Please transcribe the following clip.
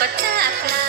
but not.